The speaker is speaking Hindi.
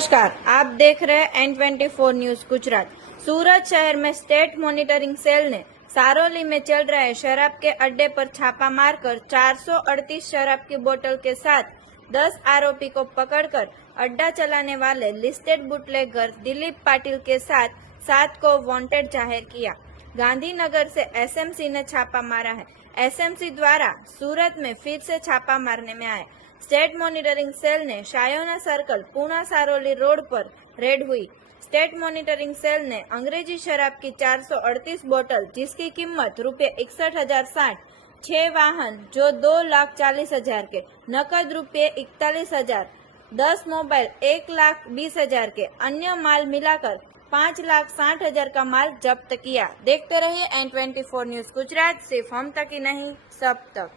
नमस्कार, आप देख रहे हैं N24 न्यूज गुजरात। सूरत शहर में स्टेट मॉनिटरिंग सेल ने सारोली में चल रहे शराब के अड्डे पर छापा मारकर 438 शराब की बोतल के साथ 10 आरोपी को पकड़कर अड्डा चलाने वाले लिस्टेड बुटलेगर दिलीप पाटिल के साथ 7 को वांटेड जाहिर किया। गांधीनगर से एसएमसी ने छापा मारा है। एसएमसी द्वारा सूरत में फिर से छापा मारने में आए। स्टेट मॉनिटरिंग सेल ने शायोना सर्कल पूना सारोली रोड पर रेड हुई। स्टेट मॉनिटरिंग सेल ने अंग्रेजी शराब की 438 बोतल जिसकी कीमत ₹61,060, 6 वाहन जो 2,40,000 के, नकद ₹41,000, 10 मोबाइल 1,20,000 के, अन्य माल मिलाकर 5,60,000 का माल जब्त किया। देखते रहिए N24 न्यूज गुजरात, सिर्फ हम तक ही नहीं सब तक।